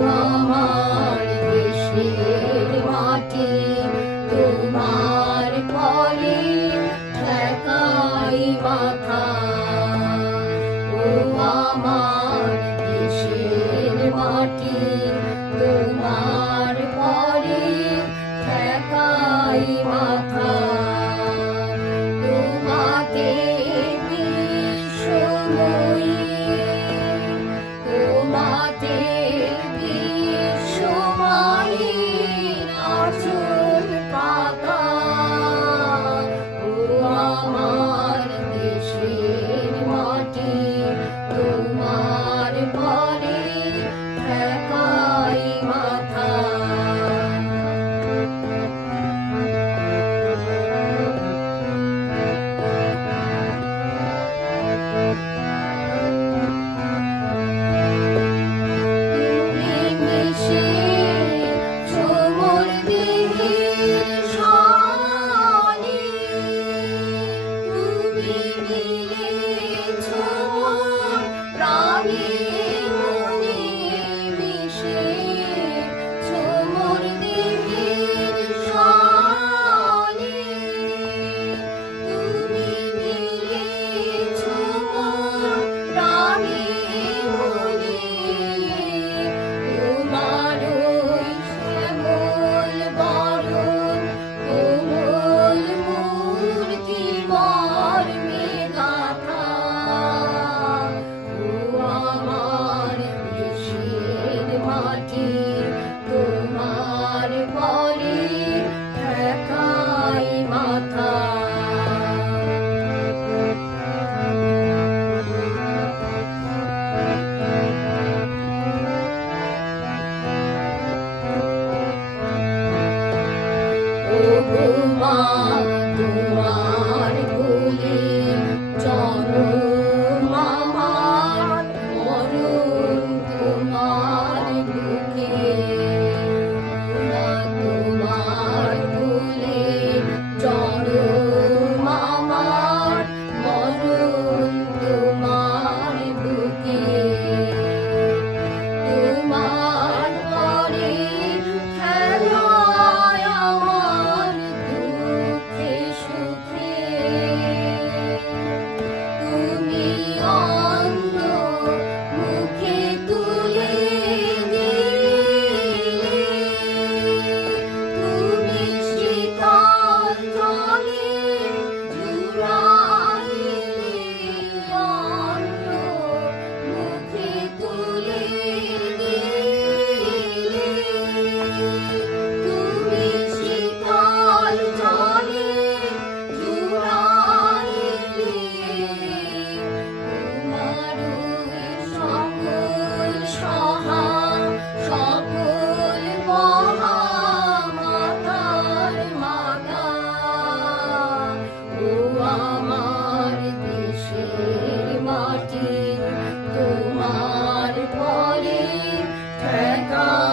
আমার দেশের মাটি তোমার পরে ঠেকাই মাথা। ও আমার দেশের মাটি তোমার পরে ঠেকাই মাথা। তোমাকে বিশ্বময়ী, তোমাকে বিশ্বমায়ের আঁচল পাতা। ও আমার দেশের মাটি তোমার পরে ঠেকাই মাথা। তোমার পরে ঠেকাই মাথা। ও মা তোমার কোলে জনম আমার, মরণ তোমার বুকে। তোমার কোলে জনম আমার, মরণ তোমার বুকে। তোমার পরে খেলায় আমার দুঃখে সুখে। তুমি অন্ধ মুখে তুলে দিলে, তুমি শীতল জলে জুড়াইলে অন্ধ মুখে তুলে দিলে। তুমি শীতল জলে জুড়াইলে তোমার সকল সহা সকল মহা মাতার মাতা। ও আমার দেশের মাটি তোমার পরে ঠেকাই